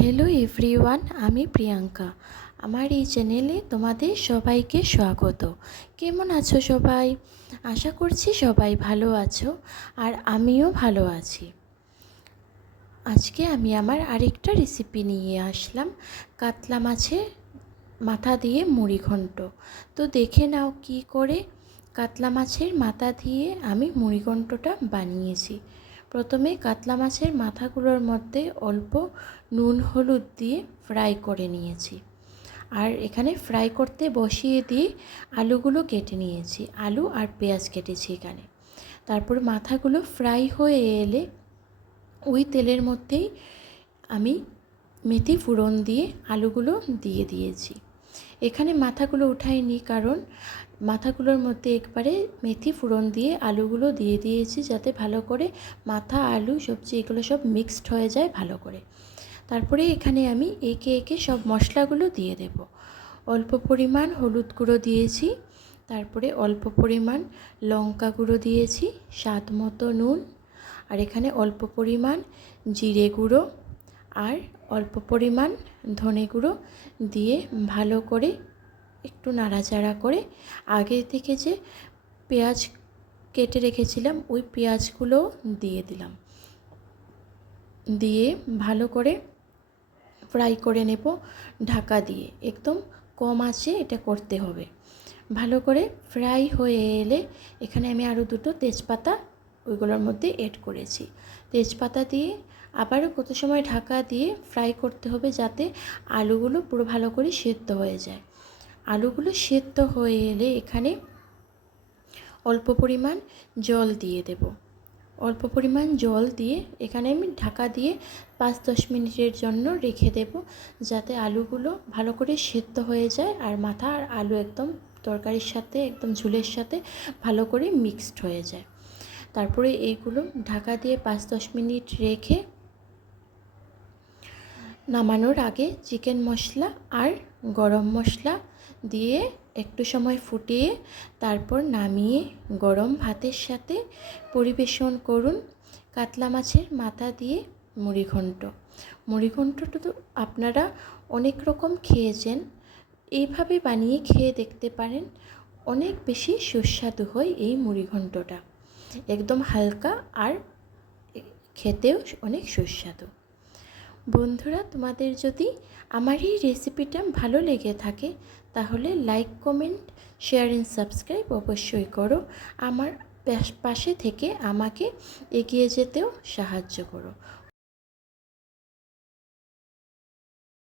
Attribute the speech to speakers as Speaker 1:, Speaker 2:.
Speaker 1: Hello everyone আমি প্রিয়াঙ্কা। আমার এই চ্যানেলে তোমাদের সবাইকে স্বাগত। কেমন আছো সবাই? আশা করছি সবাই ভালো আছো আর আমিও ভালো আছি। আজকে আমি আমার আরেকটা রেসিপি নিয়ে আসলাম। কাতলা মাছের মাথা দিয়ে মুড়ি ঘন্ট। তো দেখে নাও কি করে কাতলা মাছের মাথা দিয়ে আমি মুড়ি ঘন্টটা বানিয়েছি। প্রথমে কাতলা মাছের মাথাগুলোর মধ্যে অল্প নুন হলুদ দিয়ে ফ্রাই করে নিয়েছি। আর এখানে ফ্রাই করতে বসিয়ে দিয়ে আলুগুলো কেটে নিয়েছি। আলু আর পেঁয়াজ কেটেছি এখানে। তারপর মাথাগুলো ফ্রাই হয়ে এলে ওই তেলের মধ্যেই আমি মেথি ফুরন দিয়ে আলুগুলো দিয়ে দিয়েছি। এখানে মাথাগুলো উঠাইনি কারণ মাথাগুলোর মধ্যে একবারে মেথি ফুরন দিয়ে আলুগুলো দিয়ে দিয়েছি যাতে ভালো করে মাথা, আলু, সবজি এগুলো সব মিক্সড হয়ে যায় ভালো করে। তারপরে এখানে আমি একে একে সব মশলাগুলো দিয়ে দেব। অল্প পরিমাণ হলুদ গুঁড়ো দিয়েছি, তারপরে অল্প পরিমাণ লঙ্কা গুঁড়ো দিয়েছি, স্বাদ মতো নুন, আর এখানে অল্প পরিমাণ জিরে গুঁড়ো আর অল্প পরিমাণ ধনে গুঁড়ো দিয়ে ভালো করে একটু নাড়াচাড়া করে আগে থেকে যে পেঁয়াজ কেটে রেখেছিলাম, ওই পেঁয়াজগুলো দিয়ে দিলাম। দিয়ে ভালো করে ফ্রাই করে নেব ঢাকা দিয়ে। একদম কম আছে, এটা করতে হবে। ভালো করে ফ্রাই হয়ে এলে এখানে আমি আরও দুটো তেজপাতা ওইগুলোর মধ্যে এড করেছি। তেজপাতা দিয়ে আবারও কত সময় ঢাকা দিয়ে ফ্রাই করতে হবে যাতে আলুগুলো পুরো ভালো করে সেদ্ধ হয়ে যায়। আলুগুলো সেদ্ধ হয়ে এলে এখানে অল্প পরিমাণ জল দিয়ে দেব। অল্প পরিমাণ জল দিয়ে এখানে আমি ঢাকা দিয়ে পাঁচ দশ মিনিটের জন্য রেখে দেব যাতে আলুগুলো ভালো করে সেদ্ধ হয়ে যায় আর মাথা আর আলু একদম তরকারির সাথে, একদম ঝুলের সাথে ভালো করে মিক্সড হয়ে যায়। তারপরে এইগুলো ঢাকা দিয়ে পাঁচ দশ মিনিট রেখে নামানোর আগে চিকেন মশলা আর গরম মশলা দিয়ে একটু সময় ফুটিয়ে তারপর নামিয়ে গরম ভাতের সাথে পরিবেশন করুন কাতলা মাছের মাথা দিয়ে মুড়িঘণ্ট মুড়িঘণ্টটা তো আপনারা অনেক রকম খেয়েছেন, এইভাবে বানিয়ে খেয়ে দেখতে পারেন। অনেক বেশি সুস্বাদু হয় এই মুড়িঘণ্টটা একদম হালকা আর খেতেও অনেক সুস্বাদু। বন্ধুরা, তোমাদের যদি আমার এই রেসিপিটা ভালো লেগে থাকে, তাহলে like comment share and subscribe অবশ্যই করো। আমার পাশে থেকে আমাকে এগিয়ে যেতেও সাহায্য করো।